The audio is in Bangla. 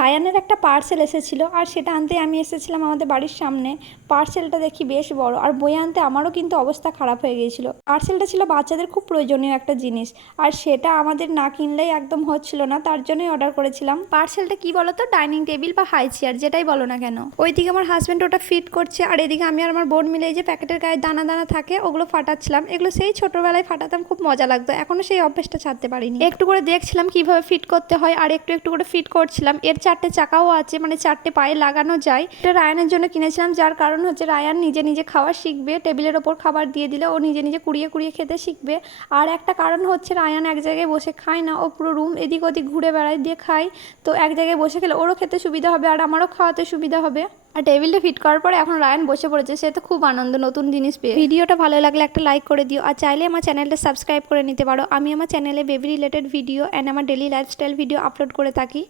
রায়ানের একটা পার্সেল এসেছিল, আর সেটা আনতে আমি এসেছিলাম আমাদের বাড়ির সামনে। পার্সেলটা দেখি বেশ বড়, আর বই আনতে আমারও কিন্তু অবস্থা খারাপ হয়ে গিয়েছিল। পার্সেলটা ছিল বাচ্চাদের খুব প্রয়োজনীয় একটা জিনিস, আর সেটা আমাদের না কিনলেই একদম হচ্ছিল না, তার জন্যই অর্ডার করেছিলাম। পার্সেলটা কি বলতো? ডাইনিং টেবিল বা হাই চেয়ার যেটাই বলো না কেন। ওইদিকে আমার হাজব্যান্ড ওটা ফিট করছে, আর এদিকে আমি আর আমার বোন মিলে যে প্যাকেটের গায়ে দানা দানা থাকে, ওগুলো ফাটাচ্ছিলাম। এগুলো সেই ছোটবেলায় ফাটাতাম, খুব মজা লাগতো, এখনও সেই অভ্যেসটা ছাড়তে পারিনি। একটু করে দেখছিলাম কীভাবে ফিট করতে হয়, আর একটু একটু করে ফিট করছিলাম। এর চারটে চাকাও আছে মানে চারটে পায়ে লাগানো যায়। এটা রায়ানের জন্য কিনেছিলাম, যার কারণ হচ্ছে রায়ান নিজে নিজে খাওয়া শিখবে, টেবিলের ওপর খাবার দিয়ে দিলে ও নিজে নিজে কুড়িয়ে কুড়িয়ে খেতে শিখবে। আর একটা কারণ হচ্ছে রায়ান এক জায়গায় বসে খায় না, ও পুরো রুম এদিক ওদিক ঘুরে বেড়ায় দিয়ে খায়। তো এক জায়গায় বসে খেলে ওরও খেতে সুবিধা হবে আর আমারও খাওয়াতে সুবিধা হবে। আর টেবিলটা ফিট করার পরে এখন রায়ান বসে পড়েছে, সে তো খুব আনন্দ, নতুন জিনিস পেয়ে। ভিডিওটা ভালো লাগলে একটা লাইক করে দিও, আর চাইলে আমার চ্যানেলটা সাবস্ক্রাইব করে নিতে পারো। আমি আমার চ্যানেলে বেবি রিলেটেড ভিডিও অ্যান্ড আমার ডেলি লাইফস্টাইল ভিডিও আপলোড করে থাকি।